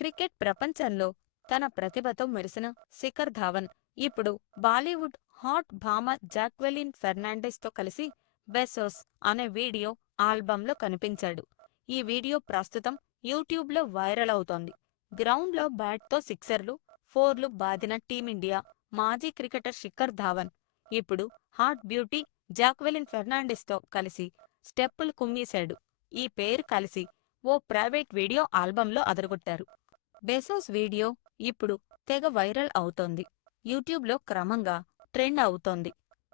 Cricket ప్రపంచంలో తన ప్రతిభతో మెరిసిన శిఖర్ ధావన్ ఇప్పుడు బాలీవుడ్ హాట్ భామ జాక్వెలిన్ ఫెర్నాండెస్ తో కలిసి బెసోస్ అనే వీడియో ఆల్బంలో కనిపించాడు. ఈ వీడియో ప్రస్తుతం యూట్యూబ్లో వైరల్ అవుతోంది. గ్రౌండ్లో బ్యాట్తో సిక్సర్లు, ఫోర్లు బాదిన టీమిండియా మాజీ క్రికెటర్ శిఖర్ ధావన్ ఇప్పుడు హాట్ బ్యూటీ జాక్వెలిన్ ఫెర్నాండెస్ తో కలిసి స్టెప్పులు కుమ్మేశాడు. ఈ పేరు కలిసి ఓ ప్రైవేట్ వీడియో ఆల్బంలో అదరగొట్టారు. బెసోస్ వీడియో ఇప్పుడు తెగ వైరల్ అవుతోంది. యూట్యూబ్లో క్రమంగా ట్రెండ్ అవుతోంది.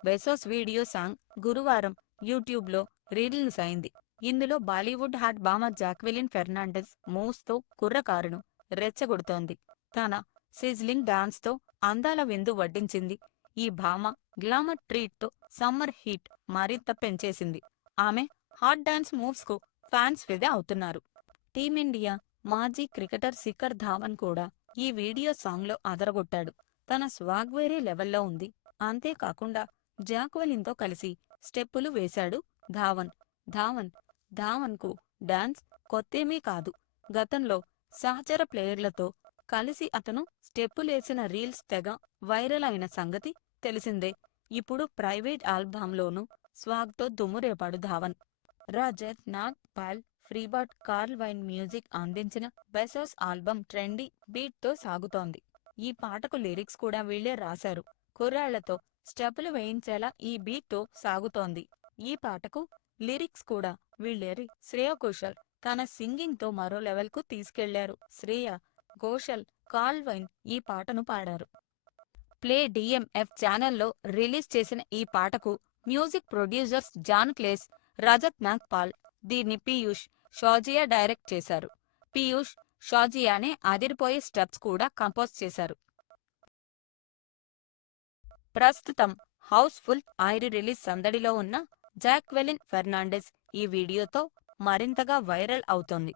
బెసోస్ వీడియో సాంగ్ గురువారం యూట్యూబ్లో రిలీజ్ అయింది. ఇందులో బాలీవుడ్ హాట్ భామ జాక్వెలిన్ ఫెర్నాండెస్ మూవ్స్తో కుర్రకారును రెచ్చగొడుతోంది. తన సిజ్లింగ్ డాన్స్తో అందాల విందు వడ్డించింది. ఈ భామ గ్లామర్ ట్రీట్తో సమ్మర్ హీట్ మరింత పెంచేసింది. ఆమె హాట్ డాన్స్ మూవ్స్కు ఫ్యాన్స్ ఫిదా అవుతున్నారు. టీమిండియా మాజీ క్రికెటర్ శిఖర్ ధావన్ కూడా ఈ వీడియో సాంగ్లో అదరగొట్టాడు. తన స్వాగ్ వేరే లెవెల్లో ఉంది. అంతేకాకుండా జాక్వెలిన్తో కలిసి స్టెప్పులు వేశాడు ధావన్. ధావన్ ధావన్కు డాన్స్ కొత్తేమీ కాదు. గతంలో సహచర ప్లేయర్లతో కలిసి అతను స్టెప్పులేసిన రీల్స్ తెగ వైరల్ అయిన సంగతి తెలిసిందే. ఇప్పుడు ప్రైవేట్ ఆల్బంలోనూ స్వాగ్తో దుమ్మురేపాడు ధావన్. రాజర్ నాగ్ పాల్ ఫ్రీబాట్ కార్ల్ వైన్ మ్యూజిక్ అందించిన బెసోస్ ఆల్బం ట్రెండీ బీట్తో సాగుతోంది. ఈ పాటకు లిరిక్స్ కూడా వీళ్లే రాశారు. కుర్రాళ్లతో స్టెప్పులు వేయించేలా ఈ బీట్తో సాగుతోంది. ఈ పాటకు లిరిక్స్ కూడా వీళ్ళేరి శ్రేయ ఘోషల్ తన సింగింగ్తో మరో లెవెల్కు తీసుకెళ్లారు. శ్రేయ ఘోషల్, కార్ల్ వైన్ ఈ పాటను పాడారు. ప్లే డిఎంఎఫ్ ఛానల్లో రిలీజ్ చేసిన ఈ పాటకు music producers John క్లేస్, Rajat Nagpal. దీన్ని పీయూష్ షాజియా డైరెక్ట్ చేశారు. పీయూష్ షాజియానే అదిరిపోయే స్టెప్స్ కూడా కంపోజ్ చేశారు. ప్రస్తుతం హౌస్ఫుల్ ఐరీ రిలీజ్ సందడిలో ఉన్న జాక్వెలిన్ ఫెర్నాండెస్ ఈ వీడియోతో మరింతగా వైరల్ అవుతోంది.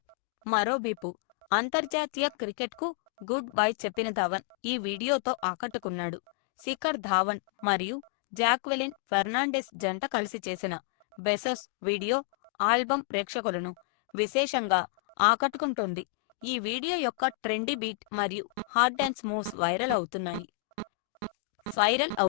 మరోవైపు అంతర్జాతీయ క్రికెట్కు గుడ్ బై చెప్పిన ధవన్ ఈ వీడియోతో ఆకట్టుకున్నాడు. శిఖర్ ధావన్ మరియు జాక్వెలిన్ ఫెర్నాండెస్ జంట కలిసి చేసిన బెసోస్ వీడియో ఆల్బం ప్రేక్షకులను విశేషంగా ఆకట్టుకుంటోంది. ఈ వీడియో యొక్క ట్రెండీ బీట్ మరియు హాట్ డాన్స్ మూవ్స్ వైరల్